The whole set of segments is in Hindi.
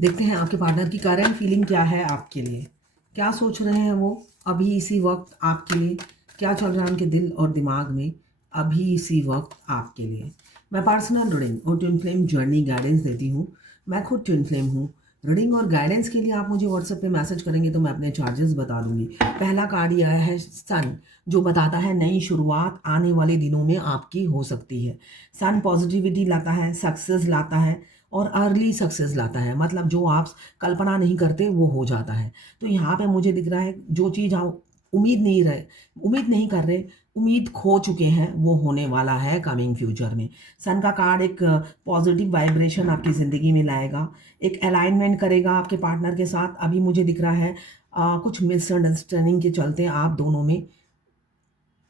देखते हैं आपके पार्टनर की करंट फीलिंग क्या है आपके लिए, क्या सोच रहे हैं वो अभी इसी वक्त आपके लिए, क्या चल रहा है उनके दिल और दिमाग में अभी इसी वक्त आपके लिए। मैं पर्सनल रीडिंग और ट्विन फ्लेम जर्नी गाइडेंस देती हूँ। मैं खुद ट्विन फ्लेम हूँ। रीडिंग और गाइडेंस के लिए आप मुझे व्हाट्सएप पे मैसेज करेंगे तो मैं अपने चार्जेस बता दूंगी। पहला कार्ड यह है सन, जो बताता है नई शुरुआत आने वाले दिनों में आपकी हो सकती है। सन पॉजिटिविटी लाता है, सक्सेस लाता है और अर्ली सक्सेस लाता है, मतलब जो आप कल्पना नहीं करते वो हो जाता है। तो यहाँ पे मुझे दिख रहा है जो चीज़ आप उम्मीद नहीं कर रहे, उम्मीद खो चुके हैं, वो होने वाला है कमिंग फ्यूचर में। सन का कार्ड एक पॉजिटिव वाइब्रेशन आपकी ज़िंदगी में लाएगा, एक अलाइनमेंट करेगा आपके पार्टनर के साथ। अभी मुझे दिख रहा है कुछ मिसअंडरस्टैंडिंग के चलते आप दोनों में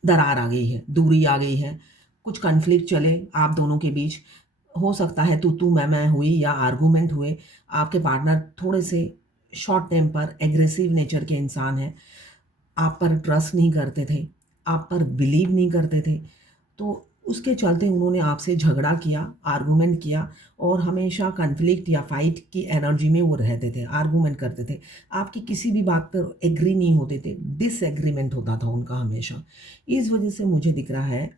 दरार आ गई है, दूरी आ गई है, कुछ कन्फ्लिक्ट चले आप दोनों के बीच। हो सकता है तू मैं हुई या आर्गूमेंट हुए। आपके पार्टनर थोड़े से शॉर्ट टेम्पर एग्रेसिव नेचर के इंसान हैं, आप पर ट्रस्ट नहीं करते थे, आप पर बिलीव नहीं करते थे। तो उसके चलते उन्होंने आपसे झगड़ा किया, आर्गूमेंट किया और हमेशा कन्फ्लिक्ट या फाइट की एनर्जी में वो रहते थे, आर्गूमेंट करते थे। आपकी किसी भी बात पर एग्री नहीं होते थे, डिसएग्रीमेंट होता था उनका हमेशा। इस वजह से मुझे दिख रहा है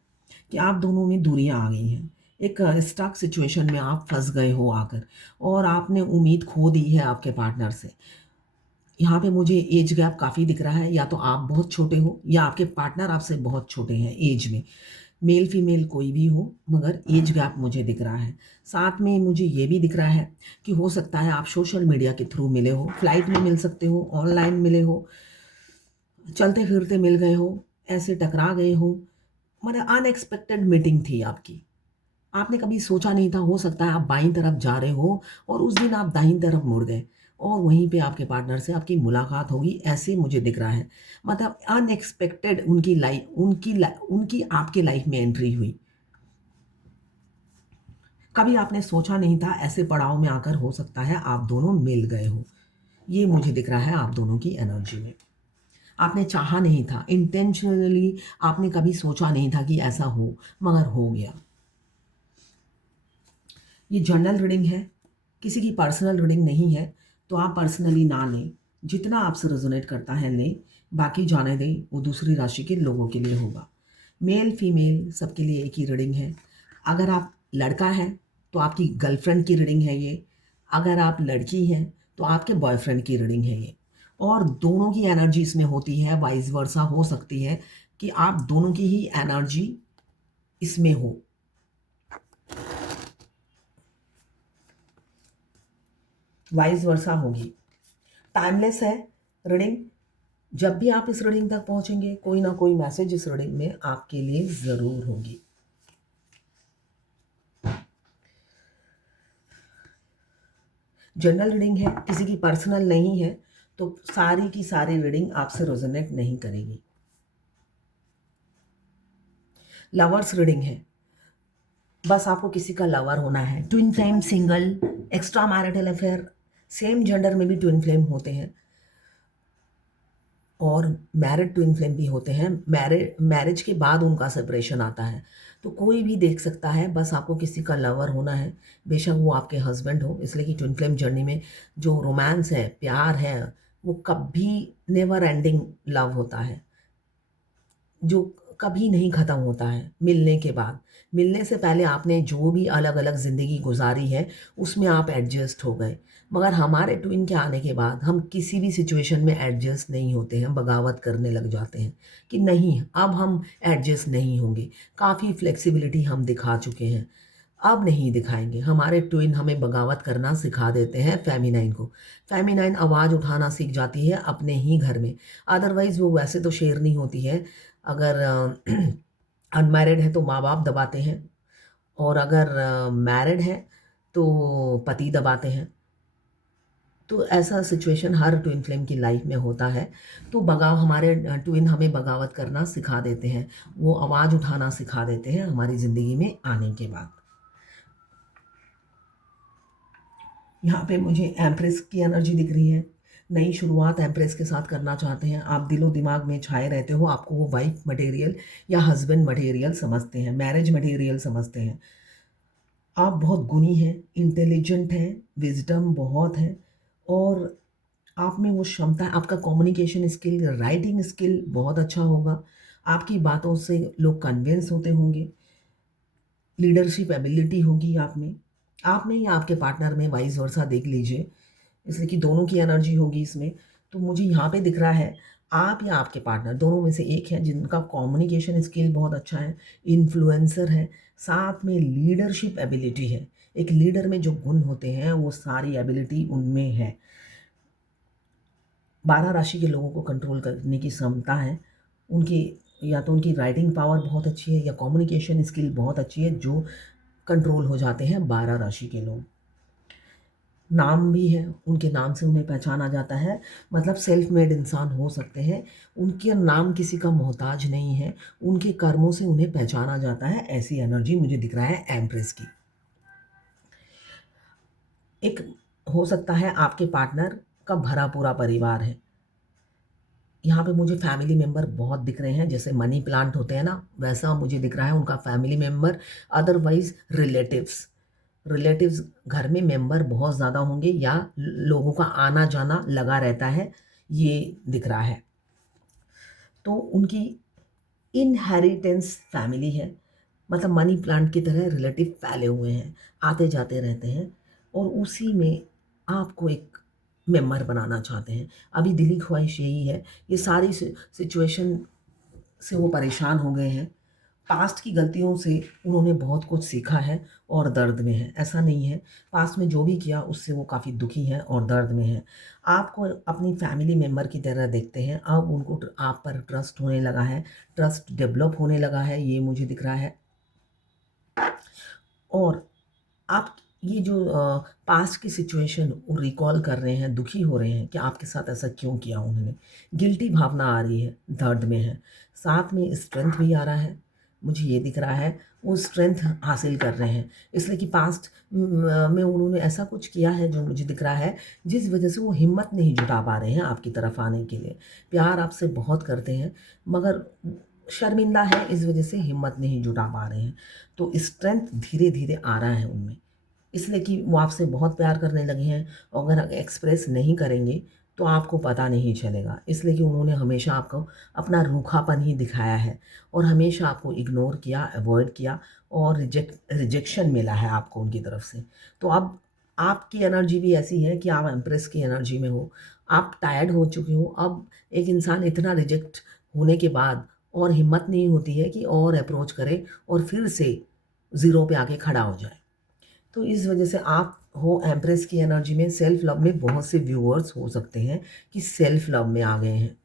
कि आप दोनों में दूरियां आ गई हैं। एक स्टक सिचुएशन में आप फंस गए हो आकर, और आपने उम्मीद खो दी है आपके पार्टनर से। यहाँ पे मुझे एज गैप काफ़ी दिख रहा है, या तो आप बहुत छोटे हो या आपके पार्टनर आपसे बहुत छोटे हैं एज में। मेल फीमेल कोई भी हो, मगर एज गैप मुझे दिख रहा है। साथ में मुझे ये भी दिख रहा है कि हो सकता है आप सोशल मीडिया के थ्रू मिले हो, फ्लाइट में मिल सकते हो, ऑनलाइन मिले हो, चलते फिरते मिल गए हो, ऐसे टकरा गए हो। मतलब अनएक्सपेक्टेड मीटिंग थी आपकी, आपने कभी सोचा नहीं था। हो सकता है आप बाईं तरफ जा रहे हो और उस दिन आप दाहिनी तरफ मुड़ गए और वहीं पे आपके पार्टनर से आपकी मुलाकात होगी, ऐसे मुझे दिख रहा है। मतलब अनएक्सपेक्टेड उनकी आपके लाइफ में एंट्री हुई। कभी आपने सोचा नहीं था ऐसे पड़ाव में आकर हो सकता है आप दोनों मिल गए हो। ये मुझे दिख रहा है आप दोनों की एनर्जी में। आपने चाहा नहीं था, इंटेंशनली आपने कभी सोचा नहीं था कि ऐसा हो, मगर हो गया। ये जनरल रीडिंग है, किसी की पर्सनल रीडिंग नहीं है, तो आप पर्सनली ना लें। जितना आपसे रेजोनेट करता है लें, बाकी जाने दें, वो दूसरी राशि के लोगों के लिए होगा। मेल फीमेल सबके लिए एक ही रीडिंग है। अगर आप लड़का हैं तो आपकी गर्लफ्रेंड की रीडिंग है ये, अगर आप लड़की हैं तो आपके बॉयफ्रेंड की रीडिंग है ये। और दोनों की एनर्जी इसमें होती है, वाइस वर्सा हो सकती है कि आप दोनों की ही एनर्जी इसमें हो। वाइस वर्सा होगी। टाइमलेस है रीडिंग। जब भी आप इस रीडिंग तक पहुंचेंगे, कोई ना कोई मैसेज इस रीडिंग में आपके लिए ज़रूर होगी। जनरल रीडिंग है, किसी की पर्सनल नहीं है, तो सारी की सारी रीडिंग आपसे रेजोनेट नहीं करेगी। लवर्स रीडिंग है, बस आपको किसी का लवर होना है। Twin flame, single, extra marital affair, same gender में भी ट्विन फ्लेम होते हैं और मैरिड ट्विन फ्लेम भी होते हैं। मैरिज के बाद उनका सेपरेशन आता है। तो कोई भी देख सकता है, बस आपको किसी का लवर होना है, बेशक वो आपके हस्बैंड हो। इसलिए कि ट्विन फ्लेम जर्नी में जो रोमांस है, प्यार है, वो कभी नेवर एंडिंग लव होता है, जो कभी नहीं ख़त्म होता है। मिलने के बाद, मिलने से पहले आपने जो भी अलग अलग ज़िंदगी गुजारी है उसमें आप एडजस्ट हो गए, मगर हमारे ट्विन के आने के बाद हम किसी भी सिचुएशन में एडजस्ट नहीं होते हैं, बगावत करने लग जाते हैं कि नहीं अब हम एडजस्ट नहीं होंगे। काफ़ी फ्लेक्सिबिलिटी हम दिखा चुके हैं, अब नहीं दिखाएंगे। हमारे ट्विन हमें बगावत करना सिखा देते हैं, फेमिनाइन को। फेमिनाइन आवाज़ उठाना सीख जाती है अपने ही घर में, अदरवाइज़ वो वैसे तो शेरनी होती है। अगर अनमैरिड है तो माँ बाप दबाते हैं, और अगर मैरिड है तो पति दबाते हैं। तो ऐसा सिचुएशन हर ट्विन फ्लेम की लाइफ में होता है। तो बगाव हमारे ट्विन हमें बगावत करना सिखा देते हैं, वो आवाज़ उठाना सिखा देते हैं हमारी ज़िंदगी में आने के बाद। यहाँ पे मुझे एम्प्रेस की एनर्जी दिख रही है। नई शुरुआत एम्प्रेस के साथ करना चाहते हैं आप, दिलो दिमाग में छाए रहते हो। आपको वो वाइफ मटेरियल या हस्बैंड मटेरियल समझते हैं, मैरिज मटेरियल समझते हैं। आप बहुत गुणी हैं, इंटेलिजेंट हैं, विज़डम बहुत है और आप में वो क्षमता है, आपका कम्युनिकेशन स्किल, राइटिंग स्किल बहुत अच्छा होगा। आपकी बातों से लोग कन्विंस होते होंगे, लीडरशिप एबिलिटी होगी आप में या आपके पार्टनर में, वाइस वर्सा देख लीजिए, इसलिए कि दोनों की एनर्जी होगी इसमें। तो मुझे यहाँ पे दिख रहा है आप या आपके पार्टनर दोनों में से एक है जिनका कम्युनिकेशन स्किल बहुत अच्छा है, इन्फ्लुएंसर है, साथ में लीडरशिप एबिलिटी है। एक लीडर में जो गुण होते हैं वो सारी एबिलिटी उनमें है। 12 राशि के लोगों को कंट्रोल करने की क्षमता है उनकी, या तो उनकी राइटिंग पावर बहुत अच्छी है या कम्युनिकेशन स्किल बहुत अच्छी है जो कंट्रोल हो जाते हैं 12 राशि के लोग। नाम भी है, उनके नाम से उन्हें पहचाना जाता है, मतलब सेल्फ मेड इंसान हो सकते हैं। उनके नाम किसी का मोहताज नहीं है, उनके कर्मों से उन्हें पहचाना जाता है। ऐसी एनर्जी मुझे दिख रहा है एम्प्रेस की। एक हो सकता है आपके पार्टनर का भरा पूरा परिवार है। यहाँ पे मुझे फैमिली मेंबर बहुत दिख रहे हैं, जैसे मनी प्लांट होते हैं ना, वैसा मुझे दिख रहा है उनका फैमिली मेंबर। अदरवाइज रिलेटिव्स घर में मेंबर बहुत ज़्यादा होंगे या लोगों का आना जाना लगा रहता है, ये दिख रहा है। तो उनकी इनहेरिटेंस फैमिली है, मतलब मनी प्लांट की तरह रिलेटिव फैले हुए हैं, आते जाते रहते हैं और उसी में आपको एक मेंबर बनाना चाहते हैं। अभी दिली ख्वाहिश यही है, ये सारी सिचुएशन से वो परेशान हो गए हैं। पास्ट की गलतियों से उन्होंने बहुत कुछ सीखा है और दर्द में है। ऐसा नहीं है, पास्ट में जो भी किया उससे वो काफ़ी दुखी हैं और दर्द में हैं। आपको अपनी फैमिली मेंबर की तरह देखते हैं, अब उनको आप पर ट्रस्ट होने लगा है, ट्रस्ट डेवलप होने लगा है, ये मुझे दिख रहा है। और आप ये जो पास्ट की सिचुएशन वो रिकॉल कर रहे हैं, दुखी हो रहे हैं कि आपके साथ ऐसा क्यों किया उन्होंने। गिल्टी भावना आ रही है, दर्द में है, साथ में स्ट्रेंथ भी आ रहा है। मुझे ये दिख रहा है वो स्ट्रेंथ हासिल कर रहे हैं, इसलिए कि पास्ट में उन्होंने ऐसा कुछ किया है जो मुझे दिख रहा है जिस वजह से वो हिम्मत नहीं जुटा पा रहे हैं आपकी तरफ आने के लिए। प्यार आपसे बहुत करते हैं मगर शर्मिंदा है, इस वजह से हिम्मत नहीं जुटा पा रहे हैं। तो स्ट्रेंथ धीरे धीरे आ रहा है उनमें, इसलिए कि वो आपसे बहुत प्यार करने लगे हैं और अगर एक्सप्रेस नहीं करेंगे तो आपको पता नहीं चलेगा, इसलिए कि उन्होंने हमेशा आपको अपना रूखापन ही दिखाया है और हमेशा आपको इग्नोर किया, अवॉइड किया और रिजेक्शन मिला है आपको उनकी तरफ से। तो अब आपकी एनर्जी भी ऐसी है कि आप एम्प्रेस की एनर्जी में हो, आप टायर्ड हो चुके हो। अब एक इंसान इतना रिजेक्ट होने के बाद और हिम्मत नहीं होती है कि और अप्रोच करे और फिर से ज़ीरो पे आके खड़ा हो जाए। तो इस वजह से आप हो एम्प्रेस की एनर्जी में, सेल्फ लव में बहुत से व्यूअर्स हो सकते हैं कि सेल्फ लव में आ गए हैं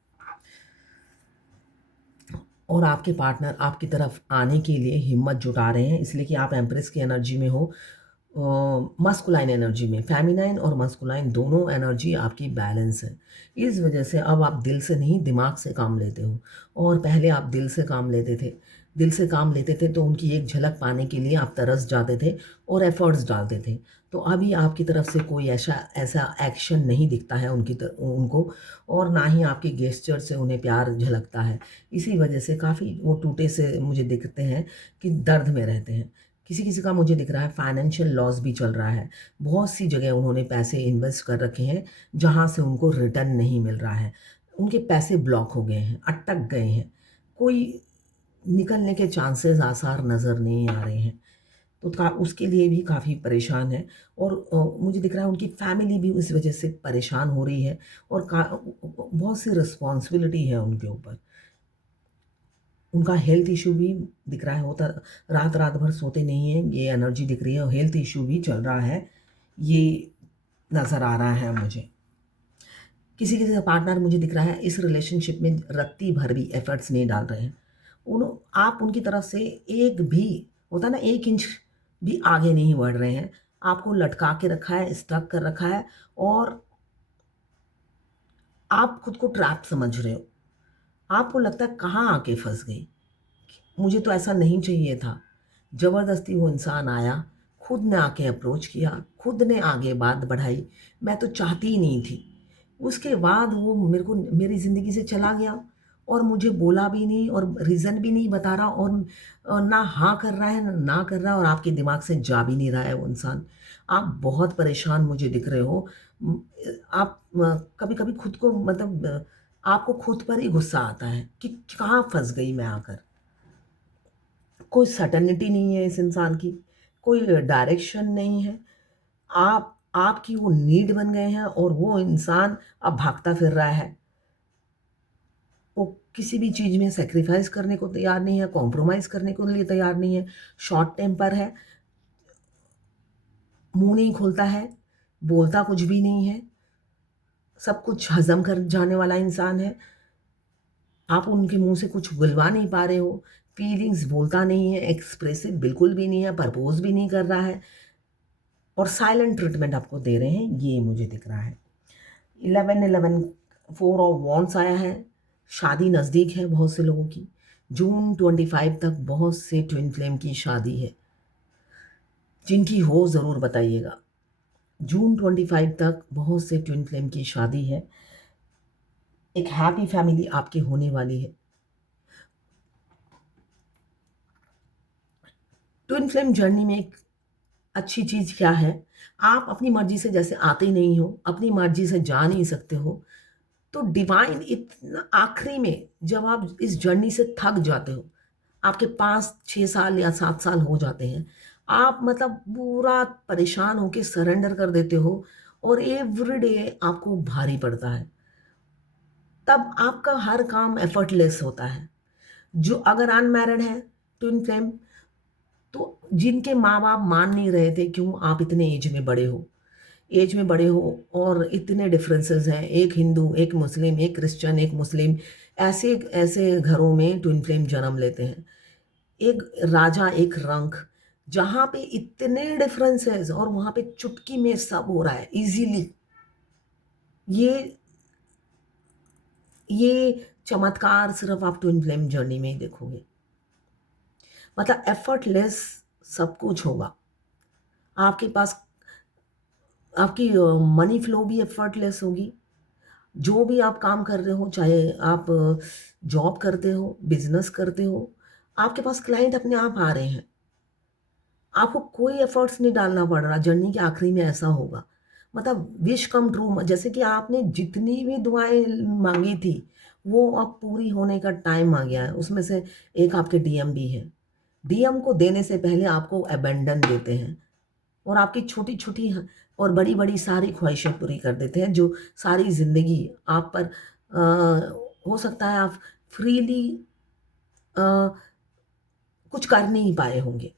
और आपके पार्टनर आपकी तरफ आने के लिए हिम्मत जुटा रहे हैं, इसलिए कि आप एम्प्रेस की एनर्जी में हो। मस्कुलाइन एनर्जी में, फेमिनाइन और मस्कुलाइन दोनों एनर्जी आपकी बैलेंस है। इस वजह से अब आप दिल से नहीं दिमाग से काम लेते हो, और पहले आप दिल से काम लेते थे। दिल से काम लेते थे तो उनकी एक झलक पाने के लिए आप तरस जाते थे और एफर्ट्स डालते थे। तो अभी आपकी तरफ से कोई ऐसा ऐसा एक्शन नहीं दिखता है उनको, और ना ही आपके गेस्चर से उन्हें प्यार झलकता है। इसी वजह से काफ़ी वो टूटे से मुझे दिखते हैं कि दर्द में रहते हैं। किसी किसी का मुझे दिख रहा है फाइनेंशियल लॉस भी चल रहा है। बहुत सी जगह उन्होंने पैसे इन्वेस्ट कर रखे हैं जहाँ से उनको रिटर्न नहीं मिल रहा है। उनके पैसे ब्लॉक हो गए हैं, अटक गए हैं, कोई निकलने के चांसेस आसार नज़र नहीं आ रहे हैं। तो उसके लिए भी काफ़ी परेशान है और मुझे दिख रहा है उनकी फैमिली भी उस वजह से परेशान हो रही है और बहुत सी रिस्पॉन्सिबिलिटी है उनके ऊपर। उनका हेल्थ इशू भी दिख रहा है, होता रात रात भर सोते नहीं हैं, ये एनर्जी दिख रही है और हेल्थ इशू भी चल रहा है, ये नज़र आ रहा है मुझे। किसी किसी का पार्टनर मुझे दिख रहा है इस रिलेशनशिप में रत्ती भर भी एफर्ट्स नहीं डाल रहे हैं। आप उनकी तरफ से एक भी, होता ना, 1 इंच भी आगे नहीं बढ़ रहे हैं। आपको लटका के रखा है, स्टक कर रखा है और आप खुद को ट्रैप समझ रहे हो। आपको लगता है कहाँ आके फंस गई, मुझे तो ऐसा नहीं चाहिए था। ज़बरदस्ती वो इंसान आया, खुद ने आके अप्रोच किया, खुद ने आगे बात बढ़ाई, मैं तो चाहती ही नहीं थी। उसके बाद वो मेरी ज़िंदगी से चला गया और मुझे बोला भी नहीं और रीज़न भी नहीं बता रहा, और ना हाँ कर रहा है ना कर रहा है, और आपके दिमाग से जा भी नहीं रहा है वो इंसान। आप बहुत परेशान मुझे दिख रहे हो। आप कभी-कभी खुद को मतलब आपको खुद पर ही गुस्सा आता है कि कहाँ फँस गई मैं आकर। कोई सर्टेनिटी नहीं है इस इंसान की, कोई डायरेक्शन नहीं है। आपकी वो नीड बन गए हैं और वो इंसान अब भागता फिर रहा है। वो किसी भी चीज़ में सैक्रिफाइस करने को तैयार नहीं है, कॉम्प्रोमाइज़ करने को लिए तैयार नहीं है, शॉर्ट टेम्पर है, मुँह नहीं खोलता है, बोलता कुछ भी नहीं है, सब कुछ हज़म कर जाने वाला इंसान है। आप उनके मुँह से कुछ उगलवा नहीं पा रहे हो, फीलिंग्स बोलता नहीं है, एक्सप्रेसिव बिल्कुल भी नहीं है, प्रपोज़ भी नहीं कर रहा है, और साइलेंट ट्रीटमेंट आपको दे रहे हैं, ये मुझे दिख रहा है। 11-11 4 ऑफ वॉन्ड्स आया है। शादी नज़दीक है बहुत से लोगों की। जून 25 तक बहुत से ट्विन फ्लेम की शादी है। जिनकी हो ज़रूर बताइएगा। जून 25 तक बहुत से ट्विन फ्लेम की शादी है। एक हैप्पी फैमिली आपकी होने वाली है। ट्विन फ्लेम जर्नी में एक अच्छी चीज़ क्या है, आप अपनी मर्ज़ी से जैसे आते नहीं हो, अपनी मर्ज़ी से जा नहीं सकते हो, तो डिवाइन इतना आखिरी में जब आप इस जर्नी से थक जाते हो, आपके पास 6 साल या 7 साल हो जाते हैं, आप मतलब पूरा परेशान होके सरेंडर कर देते हो और एवरीडे आपको भारी पड़ता है। तब आपका हर काम एफर्टलेस होता है। जो अगर अनमैरिड है ट्विन फ्लेम, तो जिनके माँ-बाप मान नहीं रहे थे क्यों आप इतने एज में बड़े हो और इतने डिफरेंसेस हैं, एक हिंदू, एक मुस्लिम, एक क्रिश्चियन, एक मुस्लिम, ऐसे ऐसे घरों में ट्विन फ्लेम जन्म लेते हैं। एक राजा, एक रंक, जहाँ पे इतने डिफरेंसेस और वहाँ पे चुटकी में सब हो रहा है ईज़िली। ये ये चमत्कार सिर्फ़ आप ट्विन फ्लेम जर्नी में ही देखोगे। मतलब एफर्टलेस सब कुछ होगा। आपके पास आपकी मनी फ्लो भी एफर्टलेस होगी। जो भी आप काम कर रहे हो, चाहे आप जॉब करते हो, बिज़नेस करते हो, आपके पास क्लाइंट अपने आप आ रहे हैं। आपको कोई एफर्ट्स नहीं डालना पड़ रहा, जर्नी के आखिरी में ऐसा होगा। मतलब विश कम ट्रू, जैसे कि आपने जितनी भी दुआएँ माँगी थी, वो अब पूरी होने का टाइम आ गया है। उसमें से एक आपके डीएम भी है। डीएम को देने से पहले आपको अबैंडन देते हैं और आपकी छोटी-छोटी और बड़ी-बड़ी सारी ख्वाहिशें पूरी कर देते हैं, जो सारी ज़िंदगी आप पर हो सकता है आप फ्रीली अ, कुछ कर नहीं पाए होंगे।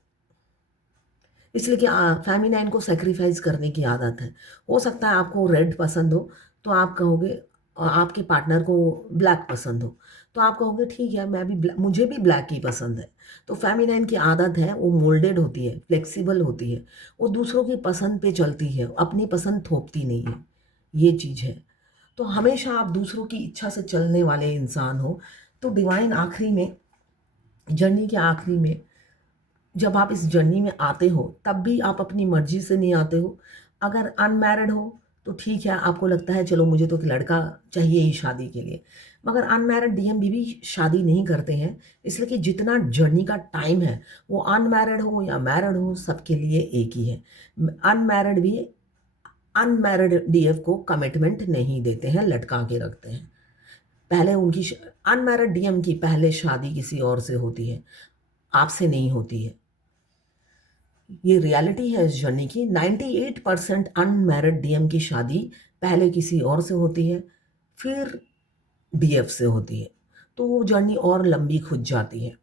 इसलिए कि फेमिनाइन को सैक्रिफाइस करने की आदत है। हो सकता है आपको रेड पसंद हो, तो आप कहोगे आपके पार्टनर को ब्लैक पसंद हो, तो आप कहोगे ठीक है, मुझे भी ब्लैक ही पसंद है। तो फेमिनाइन की आदत है, वो मोल्डेड होती है, फ्लेक्सिबल होती है, वो दूसरों की पसंद पे चलती है, अपनी पसंद थोपती नहीं है, ये चीज़ है। तो हमेशा आप दूसरों की इच्छा से चलने वाले इंसान हो, तो डिवाइन आखिरी में, जर्नी के आखिरी में, जब आप इस जर्नी में आते हो, तब भी आप अपनी मर्ज़ी से नहीं आते हो। अगर अनमैरिड हो, तो ठीक है, आपको लगता है चलो मुझे तो एक लड़का चाहिए ही शादी के लिए। मगर अनमैरिड डीएम भी शादी नहीं करते हैं, इसलिए कि जितना जर्नी का टाइम है, वो अनमैरिड हो या मैरिड हो, सबके लिए एक ही है। अनमैरिड भी अनमैरिड डीएफ को कमिटमेंट नहीं देते हैं, लटका के रखते हैं। पहले उनकी अनमैरिड डीएम की पहले शादी किसी और से होती है, आपसे नहीं होती है। ये रियलिटी है इस जर्नी की। 98% अनमैरिड डीएम की शादी पहले किसी और से होती है, फिर डीएफ से होती है। तो वो जर्नी और लंबी खिंच जाती है।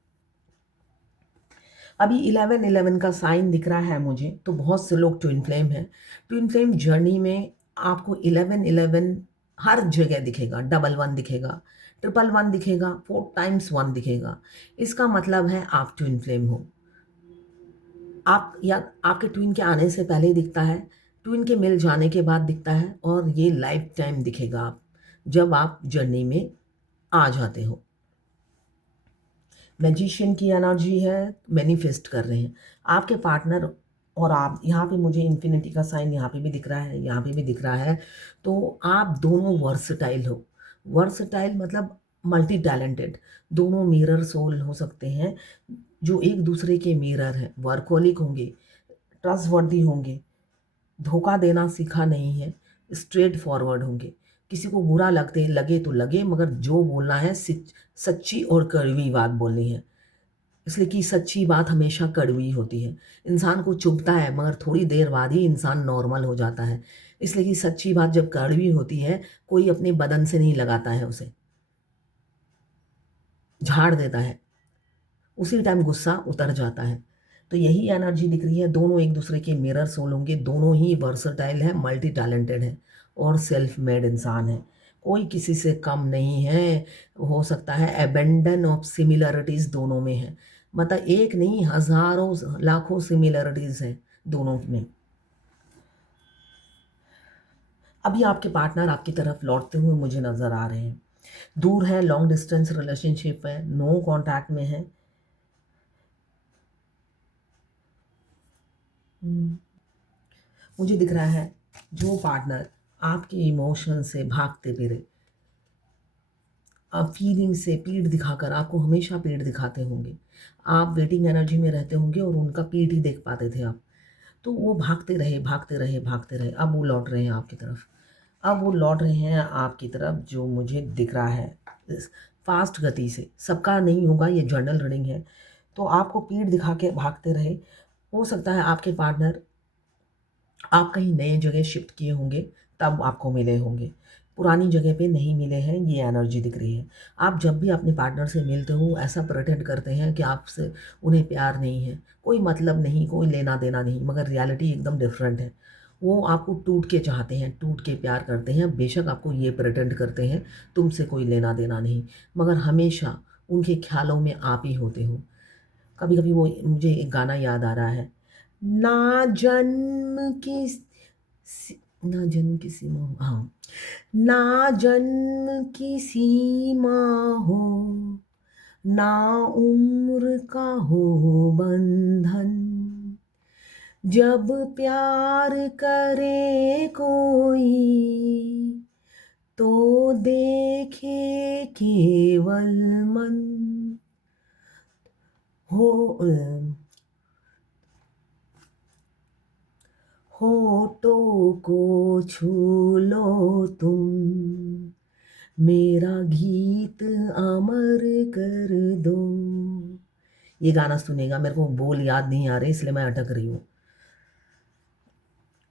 अभी 11-11 का साइन दिख रहा है मुझे, तो बहुत से लोग ट्विन फ्लेम हैं। ट्विन फ्लेम जर्नी में आपको 11-11 हर जगह दिखेगा, डबल 1 दिखेगा, ट्रिपल 1 दिखेगा, 4 टाइम्स 1 दिखेगा। इसका मतलब है आप ट्विन फ्लेम हो। आप या आपके ट्विन के आने से पहले दिखता है, ट्विन के मिल जाने के बाद दिखता है, और ये लाइफ टाइम दिखेगा जब आप जर्नी में आ जाते हो। मैजिशियन की एनर्जी है, मैनिफेस्ट कर रहे हैं आपके पार्टनर और आप। यहाँ पे मुझे इन्फिनिटी का साइन यहाँ पे भी दिख रहा है, यहाँ पे भी दिख रहा है। तो आप दोनों वर्सटाइल हो। वर्सटाइल मतलब मल्टी टैलेंटेड, दोनों मिरर सोल हो सकते हैं जो एक दूसरे के मिरर हैं। वर्कहोलिक होंगे, ट्रस्टवर्दी होंगे, धोखा देना सीखा नहीं है, स्ट्रेट फॉरवर्ड होंगे। किसी को बुरा लगे तो लगे, मगर जो बोलना है सच्ची और कड़वी बात बोलनी है। इसलिए कि सच्ची बात हमेशा कड़वी होती है। इंसान को चुभता है मगर थोड़ी देर बाद ही इंसान नॉर्मल हो जाता है। इसलिए कि सच्ची बात जब कड़वी होती है, कोई अपने बदन से नहीं लगाता है, उसे झाड़ देता है, उसी टाइम गुस्सा उतर जाता है। तो यही एनर्जी दिख रही है। दोनों एक दूसरे के मिरर सोल होंगे, दोनों ही वर्सटाइल हैं, मल्टी टैलेंटेड हैं और सेल्फ मेड इंसान है। कोई किसी से कम नहीं है। हो सकता है एबेंडन ऑफ सिमिलरिटीज़ दोनों में है, मतलब एक नहीं, हजारों लाखों सिमिलरिटीज़ हैं दोनों में। अभी आपके पार्टनर आपकी तरफ लौटते हुए मुझे नज़र आ रहे हैं। दूर है, लॉन्ग डिस्टेंस रिलेशनशिप है, नो कांटेक्ट में है। मुझे दिख रहा है जो पार्टनर आपके इमोशन से भागते फिरे, आप फीलिंग से पीठ दिखाकर, आपको हमेशा पीठ दिखाते होंगे, आप वेटिंग एनर्जी में रहते होंगे और उनका पीठ ही देख पाते थे आप, तो वो भागते रहे भागते रहे भागते रहे। अब वो लौट रहे हैं आपकी तरफ, अब वो लौट रहे हैं आपकी तरफ, जो मुझे दिख रहा है फास्ट गति से। सबका नहीं होगा, ये जर्नल रीडिंग है। तो आपको पीठ दिखा के भागते रहे। हो सकता है आपके पार्टनर आप कहीं नए जगह शिफ्ट किए होंगे, तब आपको मिले होंगे, पुरानी जगह पे नहीं मिले हैं, ये एनर्जी दिख रही है। आप जब भी अपने पार्टनर से मिलते हो, ऐसा प्रिटेंड करते हैं कि आपसे उन्हें प्यार नहीं है, कोई मतलब नहीं, कोई लेना देना नहीं, मगर रियलिटी एकदम डिफरेंट है। वो आपको टूट के चाहते हैं, टूट के प्यार करते हैं। बेशक आपको ये प्रिटेंड करते हैं तुमसे कोई लेना देना नहीं, मगर हमेशा उनके ख्यालों में आप ही होते हो। कभी कभी वो, मुझे एक गाना याद आ रहा है, ना जन्म की ना जन्म की सीमा हो, हाँ, ना जन्म की सीमा हो, ना उम्र का हो बंधन, जब प्यार करे कोई तो देखे केवल मन हो, होठों को छू लो तुम, मेरा गीत अमर कर दो। ये गाना सुनेगा, मेरे को बोल याद नहीं आ रहे इसलिए मैं अटक रही हूँ,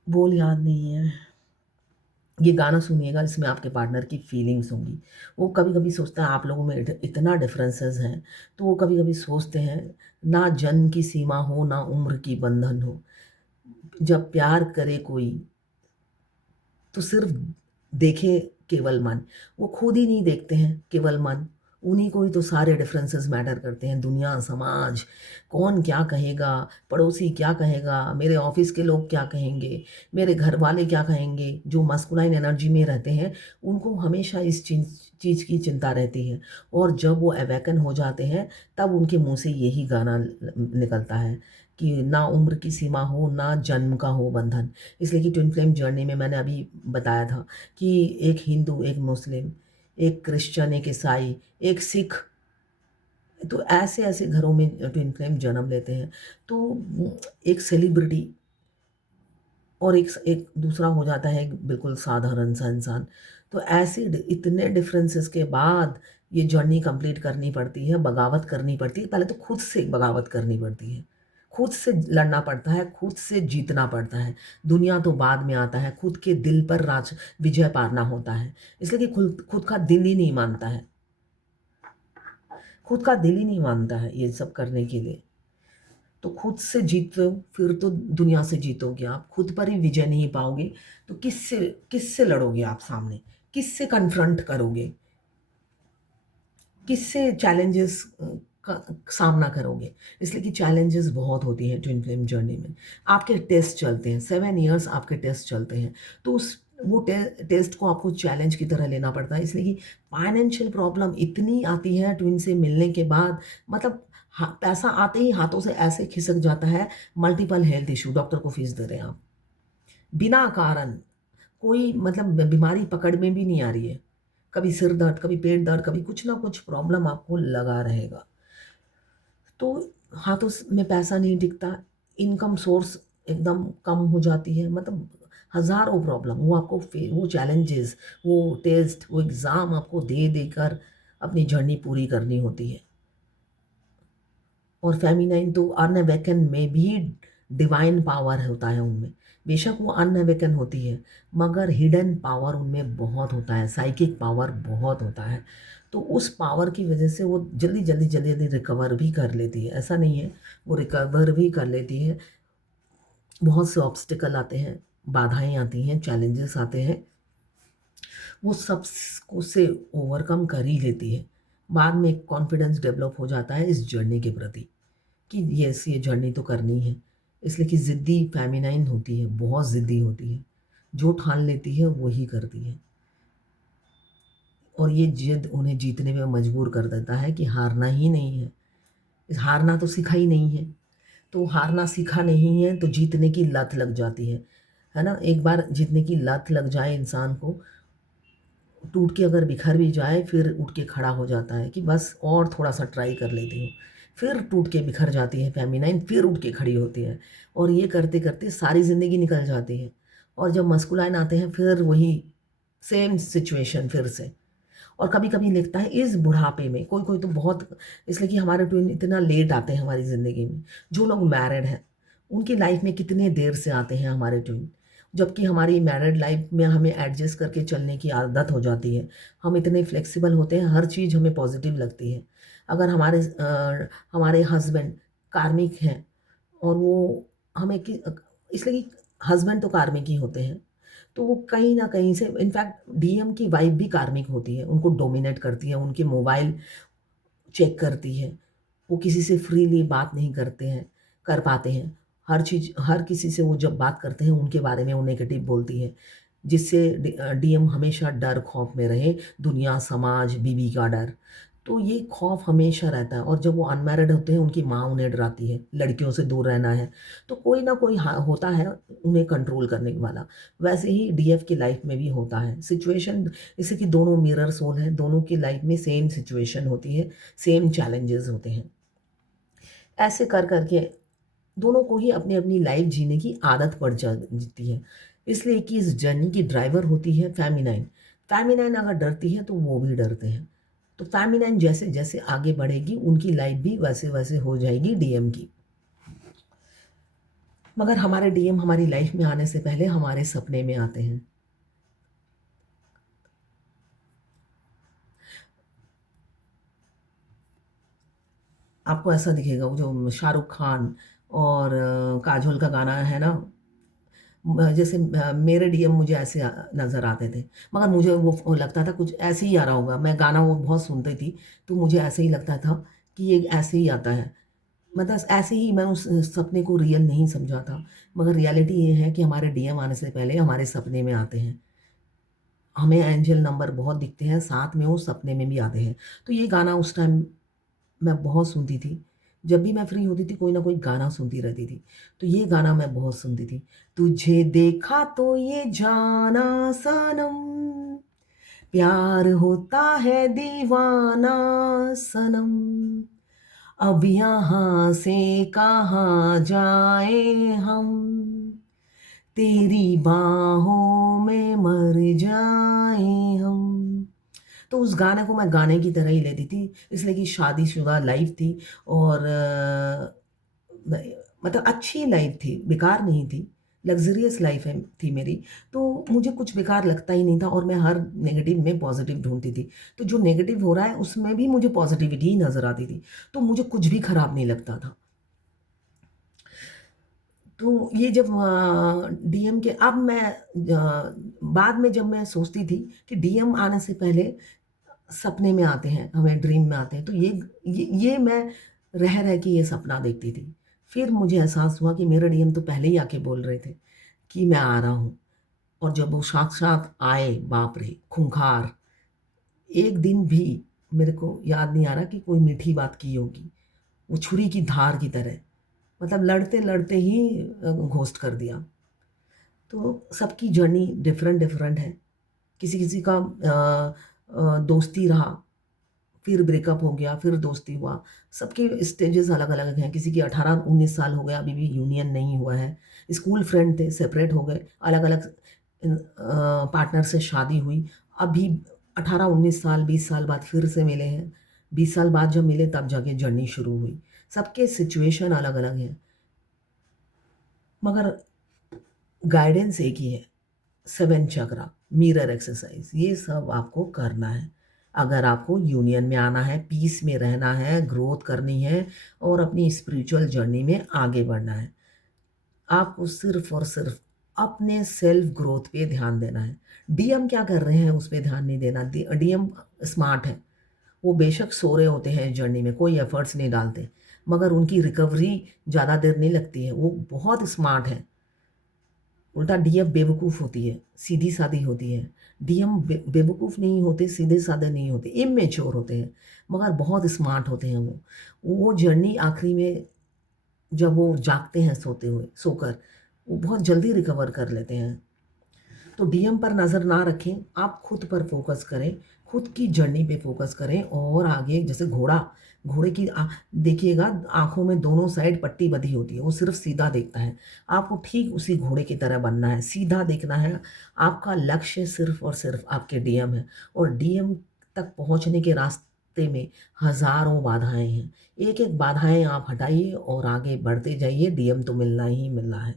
बोल याद नहीं है। ये गाना सुनिएगा, इसमें आपके पार्टनर की फीलिंग्स होंगी। वो कभी कभी सोचता है आप लोगों में इतना डिफरेंसेस हैं, तो वो कभी कभी सोचते हैं ना जन्म की सीमा हो, ना उम्र की बंधन हो, जब प्यार करे कोई तो सिर्फ देखे केवल मन। वो खुद ही नहीं देखते हैं केवल मन, उन्हीं को ही तो सारे डिफरेंसेस मैटर करते हैं। दुनिया, समाज, कौन क्या कहेगा, पड़ोसी क्या कहेगा, मेरे ऑफिस के लोग क्या कहेंगे, मेरे घर वाले क्या कहेंगे। जो मस्कुलाइन एनर्जी में रहते हैं उनको हमेशा इस चीज़ की चिंता रहती है, और जब वो अवेकन हो जाते हैं तब उनके मुंह से यही गाना निकलता है कि ना उम्र की सीमा हो, ना जन्म का हो बंधन। इसलिए कि ट्विन फ्लेम जर्नी में मैंने अभी बताया था कि एक हिंदू, एक मुस्लिम, एक क्रिश्चियन, एक ईसाई, एक सिख, तो ऐसे ऐसे घरों में ट्विन फ्लेम जन्म लेते हैं। तो एक सेलिब्रिटी और एक दूसरा हो जाता है एक बिल्कुल साधारण सा इंसान। तो ऐसे इतने डिफरेंसेस के बाद ये जर्नी कंप्लीट करनी पड़ती है, बगावत करनी पड़ती है। पहले तो खुद से बगावत करनी पड़ती है, खुद से लड़ना पड़ता है, खुद से जीतना पड़ता है। दुनिया तो बाद में आता है, खुद के दिल पर राज विजय पाना होता है। इसलिए कि खुद खुद का दिल ही नहीं मानता है, खुद का दिल ही नहीं मानता है ये सब करने के लिए। तो खुद से जीतो फिर तो दुनिया से जीतोगे। आप खुद पर ही विजय नहीं पाओगे तो किससे किससे लड़ोगे आप सामने, किससे कन्फ्रंट करोगे, किससे चैलेंजेस का सामना करोगे। इसलिए कि चैलेंजेस बहुत होती हैं ट्विन फ्लेम जर्नी में। आपके टेस्ट चलते हैं, 7 ईयर्स आपके टेस्ट चलते हैं, तो उस वो टेस्ट को आपको चैलेंज की तरह लेना पड़ता है। इसलिए कि फाइनेंशियल प्रॉब्लम इतनी आती है ट्विन से मिलने के बाद, मतलब पैसा आते ही हाथों से ऐसे खिसक जाता है। मल्टीपल हेल्थ इशू, डॉक्टर को फीस दे रहे हैं आप बिना कारण, कोई मतलब बीमारी पकड़ में भी नहीं आ रही है, कभी सिर दर्द, कभी पेट दर्द, कभी कुछ ना कुछ प्रॉब्लम आपको लगा रहेगा। तो हाथों में पैसा नहीं दिखता, इनकम सोर्स एकदम कम हो जाती है, मतलब हज़ारों प्रॉब्लम, वो आपको वो चैलेंजेस, वो टेस्ट, वो एग्ज़ाम आपको दे देकर अपनी जर्नी पूरी करनी होती है। और फेमिनाइन तो अनअवेकन में भी डिवाइन पावर होता है उनमें। बेशक वो अनअवेकन होती है, मगर हिडन पावर उनमें बहुत होता है, साइकिक पावर बहुत होता है। तो उस पावर की वजह से वो जल्दी रिकवर भी कर लेती है। ऐसा नहीं है, वो रिकवर भी कर लेती है। बहुत से ऑब्स्टिकल आते हैं, बाधाएँ आती हैं, चैलेंजेस आते हैं, वो सब को से ओवरकम कर ही लेती है। बाद में एक कॉन्फिडेंस डेवलप हो जाता है इस जर्नी के प्रति कि यस, ये जर्नी तो करनी है। इसलिए कि ज़िद्दी फेमिनाइन होती है, बहुत ज़िद्दी होती है। जो ठान लेती है वही करती है। और ये ज़िद उन्हें जीतने में मजबूर कर देता है कि हारना ही नहीं है। हारना तो सीखा ही नहीं है। तो हारना सीखा नहीं है तो जीतने की लत लग जाती है ना? एक बार जीतने की लत लग जाए इंसान को, टूट के अगर बिखर भी जाए फिर उठ के खड़ा हो जाता है कि बस और थोड़ा-सा ट्राई कर लेती हूँ। फिर टूट के बिखर जाती है फेमिनाइन, फिर उठ के खड़ी होती है और ये करते-करते सारी ज़िंदगी निकल जाती है। और जब मस्कुलाइन आते हैं फिर वही सेम सिचुएशन फिर से। और कभी-कभी लगता है इस बुढ़ापे में कोई-कोई तो बहुत, इसलिए कि हमारे ट्विन इतना लेट आते हैं हमारी ज़िंदगी में। जो लोग मैरिड हैं, उनकी लाइफ़ में कितने देर से आते हैं हमारे ट्विन। जबकि हमारी मैरिड लाइफ़ में हमें एडजस्ट करके चलने की आदत हो जाती है। हम इतने फ्लेक्सिबल होते हैं, हर चीज़ हमें पॉज़िटिव लगती है। अगर हमारे हस्बैंड कार्मिक हैं और वो हमें इसलिए कि हस्बैंड तो कार्मिक ही होते हैं। तो वो कहीं न कहीं से इनफैक्ट डीएम की वाइफ़ भी कार्मिक होती है, उनको डोमिनेट करती है, उनके मोबाइल चेक करती है। वो किसी से फ्रीली बात नहीं कर पाते हैं। हर चीज़ हर किसी से वो जब बात करते हैं उनके बारे में वो नेगेटिव बोलती है, जिससे डीएम हमेशा डर खौफ में रहे, दुनिया, समाज, बीवी का डर। तो ये खौफ हमेशा रहता है और जब वो अनमैरिड होते हैं उनकी माँ उन्हें डराती है, लड़कियों से दूर रहना है। तो कोई ना कोई होता है उन्हें कंट्रोल करने वाला। वैसे ही डीएफ की लाइफ़ में भी होता है। सिचुएशन जैसे कि दोनों मिरर सोल हैं, दोनों की लाइफ़ में सेम सिचुएशन होती है, सेम चैलेंजेस होते हैं। ऐसे कर के दोनों को ही अपनी-अपनी लाइफ़ जीने की आदत पड़ जाती है। इसलिए कि इस जर्नी की ड्राइवर होती है फेमिनाइन। फेमिनाइन अगर डरती है तो वो भी डरते हैं। तो फेमिनाइन जैसे-जैसे आगे बढ़ेगी उनकी लाइफ़ भी वैसे-वैसे हो जाएगी डीएम की। मगर हमारे डीएम हमारी लाइफ़ में आने से पहले हमारे सपने में आते हैं। आपको ऐसा दिखेगा वो जो शाहरुख खान और काजोल का गाना है ना, जैसे मेरे डीएम मुझे ऐसे नज़र आते थे। मगर मुझे वो लगता था कुछ ऐसे ही आ रहा होगा। मैं गाना वो बहुत सुनती थी, तो मुझे ऐसे ही लगता था कि ये ऐसे ही आता है। मतलब ऐसे ही मैं उस सपने को रियल नहीं समझा था। मगर रियलिटी ये है कि हमारे डीएम आने से पहले हमारे सपने में आते हैं। हमें एंजेल नंबर बहुत दिखते हैं, साथ में वो सपने में भी आते हैं। तो ये गाना उस टाइम मैं बहुत सुनती थी। जब भी मैं फ्री होती थी, कोई ना कोई गाना सुनती रहती थी। तो ये गाना मैं बहुत सुनती थी। तुझे देखा तो ये जाना सनम, प्यार होता है दीवाना सनम, अब यहाँ से कहाँ जाएँ हम, तेरी बाहों में मर जाएँ हम। तो उस गाने को मैं गाने की तरह ही लेती थी, इसलिए कि शादीशुदा लाइफ़ थी और म मतलब अच्छी लाइफ़ थी, बेकार नहीं थी, लग्ज़रियस लाइफ़ है थी मेरी, तो मुझे कुछ बेकार लगता ही नहीं था और मैं हर नेगेटिव में पॉज़िटिव ढूँढती थी। तो जो नेगेटिव हो रहा है, उसमें भी मुझे पॉज़िटिविटी ही नज़र आती थी, तो मुझे कुछ भी खराब नहीं लगता था। तो ये जब डीएम के अब मैं बाद में जब मैं सोचती थी कि डीएम आने से पहले सपने में आते हैं, हमें ड्रीम में आते हैं, तो ये मैं रह के ये सपना देखती थी। फिर मुझे एहसास हुआ कि मेरे डीएम तो पहले ही आके बोल रहे थे कि मैं आ रहा हूँ और जब वो साक्षात आए, बाप रे! खूँखार, एक दिन भी मेरे को याद नहीं आ रहा कि कोई मीठी बात की होगी। वो छुरी की धार की तरह, मतलब लड़ते-लड़ते ही घोस्ट कर दिया। तो सबकी जर्नी डिफरेंट डिफरेंट है। किसी-किसी का दोस्ती रहा, फिर ब्रेकअप हो गया, फिर दोस्ती हुआ। सबके स्टेजेस अलग अलग हैं। किसी की 18-19 साल हो गया, अभी भी यूनियन नहीं हुआ है। स्कूल फ्रेंड थे, सेपरेट हो गए, अलग अलग पार्टनर से शादी हुई, अभी 18-19 साल 20 साल बाद फिर से मिले हैं। 20 साल बाद जब मिले तब जाके जर्नी शुरू हुई। सबके सिचुएशन अलग अलग हैं, मगर गाइडेंस एक ही है। 7 चक्रा, मिरर एक्सरसाइज, ये सब आपको करना है अगर आपको यूनियन में आना है, पीस में रहना है, ग्रोथ करनी है और अपनी स्पिरिचुअल जर्नी में आगे बढ़ना है। आपको सिर्फ और सिर्फ अपने सेल्फ ग्रोथ पे ध्यान देना है। डीएम क्या कर रहे हैं उस पे ध्यान नहीं देना। डीएम स्मार्ट है, वो बेशक सो रहे होते हैं जर्नी में, कोई एफर्ट्स नहीं डालते, मगर उनकी रिकवरी ज़्यादा देर नहीं लगती है। वो बहुत स्मार्ट है। उल्टा डीएम बेवकूफ़ होती है, सीधी सादी होती है। डीएम बेवकूफ़ नहीं होते, सीधे साधे नहीं होते, इमेच्योर होते हैं, मगर बहुत स्मार्ट होते हैं। वो जर्नी आखिरी में जब वो जागते हैं सोकर, वो बहुत जल्दी रिकवर कर लेते हैं। तो डीएम पर नज़र ना रखें, आप खुद पर फोकस करें, खुद की जर्नी पे फोकस करें और आगे। जैसे घोड़े की देखिएगा, आँखों में दोनों साइड पट्टी बंधी होती है, वो सिर्फ सीधा देखता है। आपको ठीक उसी घोड़े की तरह बनना है, सीधा देखना है। आपका लक्ष्य सिर्फ और सिर्फ आपके डीएम है, और डीएम तक पहुँचने के रास्ते में हज़ारों बाधाएँ हैं। एक-एक बाधाएँ आप हटाइए और आगे बढ़ते जाइए, डीएम तो मिलना ही मिलना है।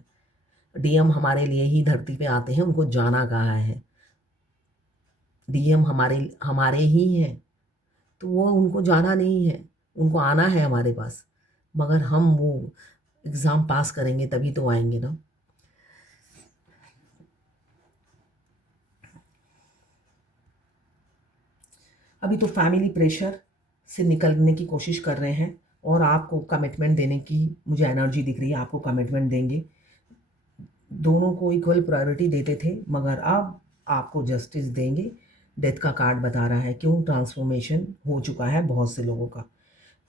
डीएम हमारे लिए ही धरती पे आते हैं, उनको जाना कहाँ है। डीएम हमारे हमारे ही हैं, तो वो उनको जाना नहीं है, उनको आना है हमारे पास। मगर हम वो एग्ज़ाम पास करेंगे तभी तो आएँगे ना। अभी तो फैमिली प्रेशर से निकलने की कोशिश कर रहे हैं और आपको कमिटमेंट देने की मुझे एनर्जी दिख रही है, आपको कमिटमेंट देंगे। दोनों को इक्वल प्रायोरिटी देते थे, मगर अब आपको जस्टिस देंगे। डेथ का कार्ड बता रहा है क्यों ट्रांसफॉर्मेशन हो चुका है बहुत से लोगों का।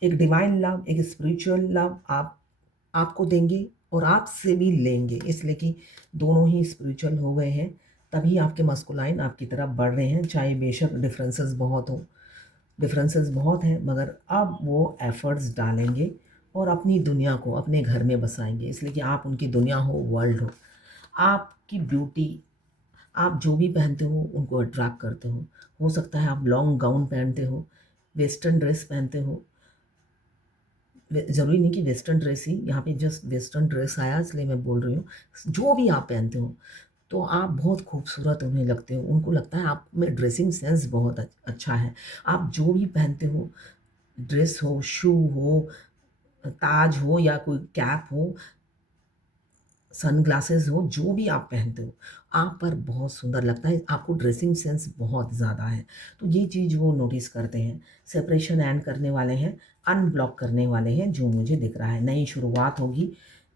एक डिवाइन लव, एक स्पिरिचुअल लव आपको देंगे और आपसे भी लेंगे, इसलिए कि दोनों ही स्पिरिचुअल हो गए हैं, तभी आपके मस्कुलाइन आपकी तरफ बढ़ रहे हैं। चाहे बेशक डिफरेंसेस बहुत हैं, मगर अब वो एफर्ट्स डालेंगे और अपनी दुनिया को अपने घर में बसाएंगे, इसलिए कि आप उनकी दुनिया हो, वर्ल्ड हो। आपकी ब्यूटी, आप जो भी पहनते हो उनको अट्रैक्ट करते हो सकता है आप लॉन्ग गाउन पहनते हो, वेस्टर्न ड्रेस पहनते हो। ज़रूरी नहीं कि वेस्टर्न ड्रेस ही, यहाँ पे जस्ट वेस्टर्न ड्रेस आया इसलिए मैं बोल रही हूँ। जो भी आप पहनते हो तो आप बहुत खूबसूरत उन्हें लगते हो, उनको लगता है आप में ड्रेसिंग सेंस बहुत अच्छा है। आप जो भी पहनते हो, ड्रेस हो, शू हो, ताज हो या कोई कैप हो, सनग्लासेस हो, जो भी आप पहनते हो, आप पर बहुत सुंदर लगता है। आपको ड्रेसिंग सेंस बहुत ज़्यादा है, तो ये चीज़ वो नोटिस करते हैं। सेपरेशन एंड करने वाले हैं, अनब्लॉक करने वाले हैं, जो मुझे दिख रहा है। नई शुरुआत होगी,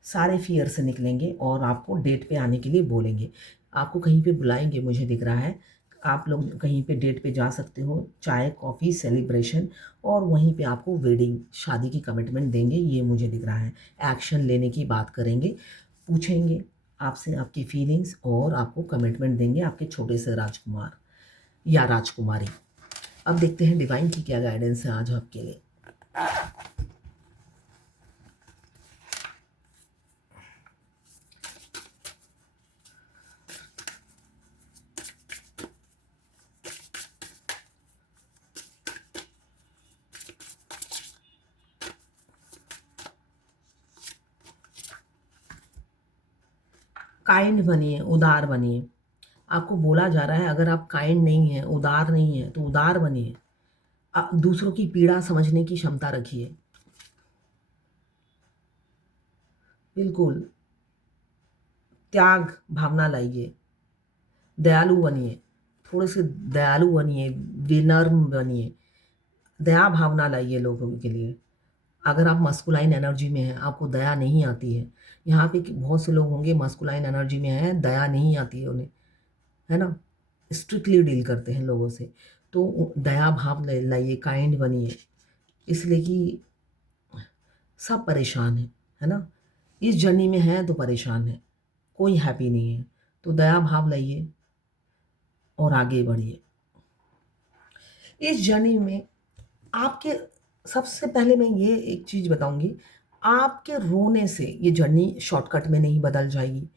सारे फ़ियर से निकलेंगे और आपको डेट पे आने के लिए बोलेंगे। आपको कहीं पे बुलाएँगे, मुझे दिख रहा है। आप लोग कहीं पे डेट पे जा सकते हो, चाय, कॉफ़ी, सेलिब्रेशन, और वहीं पे आपको वेडिंग, शादी की कमिटमेंट देंगे, ये मुझे दिख रहा है। एक्शन लेने की बात करेंगे, पूछेंगे आपसे आपकी फीलिंग्स और आपको कमिटमेंट देंगे, आपके छोटे से राजकुमार या राजकुमारी। अब देखते हैं डिवाइन की क्या गाइडेंस है आज आपके लिए। काइंड बनिए, उदार बनिए। आपको बोला जा रहा है अगर आप काइंड नहीं हैं, उदार नहीं हैं, तो उदार बनिए। दूसरों की पीड़ा समझने की क्षमता रखिए। बिल्कुल, त्याग भावना लाइए, दयालु बनिए, थोड़े से दयालु बनिए, विनम्र बनिए, दया भावना लाइए लोगों के लिए। अगर आप मस्कुलाइन एनर्जी में हैं, आपको दया नहीं आती है, यहाँ पे बहुत से लोग होंगे मस्कुलाइन एनर्जी में हैं, दया नहीं आती है उन्हें, है ना? स्ट्रिक्टली डील करते हैं लोगों से, तो दया भाव लाइए, काइंड बनिए, इसलिए कि सब परेशान है ना? इस जर्नी में हैं तो परेशान है, कोई हैप्पी नहीं है, तो दया भाव लाइए और आगे बढ़िए। इस जर्नी में आपके, सबसे पहले मैं ये एक चीज़ बताऊँगी, आपके रोने से ये जर्नी शॉर्टकट में नहीं बदल जाएगी।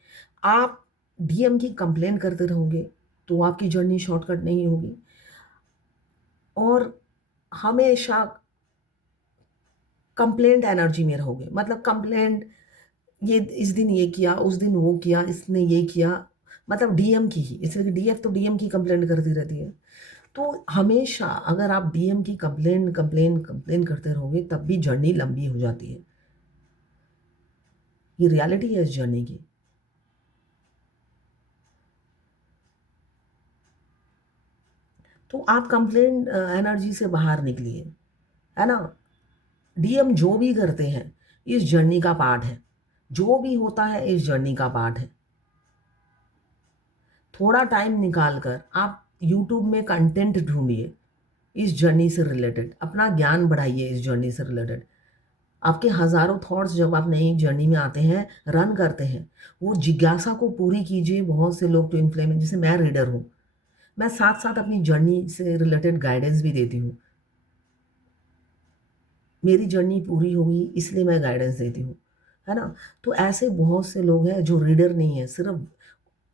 आप डीएम की कंप्लेंट करते रहोगे, तो आपकी जर्नी शॉर्टकट नहीं होगी। और हमेशा कंप्लेंट एनर्जी में रहोगे, मतलब कंप्लेंट, ये इस दिन ये किया, उस दिन वो किया, इसने ये किया, मतलब डीएम की ही, इसलिए कि डीएफ तो डीएम की कंप्लेंट करती रहती है। तो हमेशा अगर आप डीएम की कंप्लेन करते रहोगे, तब भी जर्नी लंबी हो जाती है। ये रियलिटी है इस जर्नी की। तो आप कंप्लेन एनर्जी से बाहर निकलिए, है ना। डीएम जो भी करते हैं, इस जर्नी का पार्ट है। जो भी होता है इस जर्नी का पार्ट है। थोड़ा टाइम निकाल कर आप यूट्यूब में कंटेंट ढूंढिए इस जर्नी से रिलेटेड, अपना ज्ञान बढ़ाइए इस जर्नी से रिलेटेड। आपके हज़ारों थॉट्स जब आप नई जर्नी में आते हैं, रन करते हैं, वो जिज्ञासा को पूरी कीजिए। बहुत से लोग तो इन्फ्लेम हैं, जैसे मैं रीडर हूँ, मैं साथ-साथ अपनी जर्नी से रिलेटेड गाइडेंस भी देती हूँ। मेरी जर्नी पूरी होगी इसलिए मैं गाइडेंस देती हूँ, है ना? तो ऐसे बहुत से लोग हैं जो रीडर नहीं है, सिर्फ़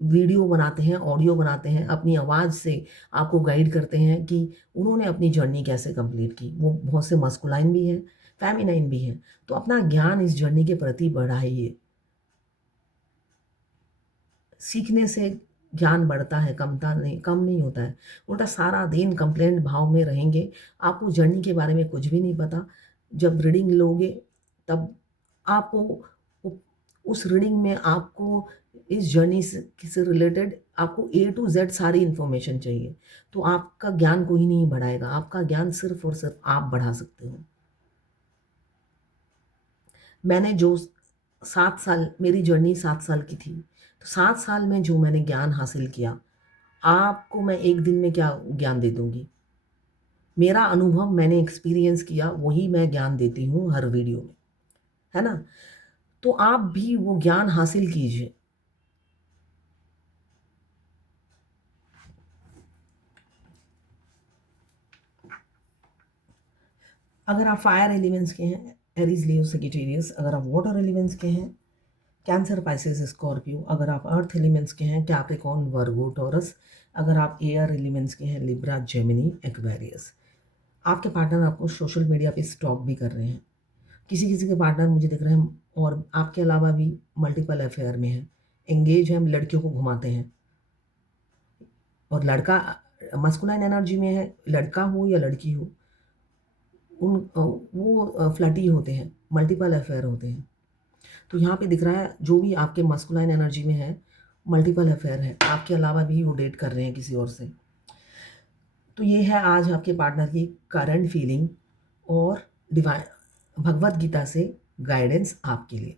वीडियो बनाते हैं, ऑडियो बनाते हैं, अपनी आवाज़ से आपको गाइड करते हैं कि उन्होंने अपनी जर्नी कैसे कंप्लीट की। वो बहुत से मस्कुलाइन भी हैं, फेमिनाइन भी हैं। तो अपना ज्ञान इस जर्नी के प्रति बढ़ाइए। सीखने से ज्ञान बढ़ता है, कम नहीं होता है। उल्टा सारा दिन कंप्लेंट भाव में रहेंगे, आपको जर्नी के बारे में कुछ भी नहीं पता। जब रीडिंग लोगे, तब आपको उ उस रीडिंग में आपको इस जर्नी से रिलेटेड आपको ए टू ज़ेड सारी इन्फॉर्मेशन चाहिए। तो आपका ज्ञान कोई नहीं बढ़ाएगा, आपका ज्ञान सिर्फ़ और सिर्फ़ आप बढ़ा सकते हो। मैंने जो 7 साल, मेरी जर्नी 7 साल की थी, तो 7 साल में जो मैंने ज्ञान हासिल किया, आपको मैं 1 दिन में क्या ज्ञान दे दूँगी? मेरा अनुभव मैंने एक्सपीरियंस किया, वही मैं ज्ञान देती हूँ हर वीडियो में, है ना? तो आप भी वो ज्ञान हासिल कीजिए। अगर आप फायर एलिमेंट्स के हैं, एरीज़, लियो, सजिटेरियस। अगर आप वाटर एलिमेंट्स के हैं, कैंसर, पाइसेस, स्कॉर्पियो। अगर आप अर्थ एलिमेंट्स के हैं, कैप्रिकॉर्न, वर्गो, टॉरस। अगर आप एयर एलिमेंट्स के हैं, लिब्रा, जेमिनी, एक्वेरियस। आपके पार्टनर आपको सोशल मीडिया पे स्टॉक भी कर रहे हैं। किसी-किसी के पार्टनर मुझे दिख रहे हैं और आपके अलावा भी मल्टीपल अफेयर में हैं, एंगेज हैं, लड़कियों को घुमाते हैं। और लड़का मस्कुलाइन एनर्जी में है, लड़का हो या लड़की हो, वो फ्लर्टी होते हैं, मल्टीपल अफेयर होते हैं। तो यहाँ पे दिख रहा है जो भी आपके मस्कुलाइन एनर्जी में है, मल्टीपल अफेयर है, आपके अलावा भी वो डेट कर रहे हैं किसी और से। तो ये है आज आपके पार्टनर की करंट फीलिंग और डिवाइन भगवत गीता से गाइडेंस आपके लिए।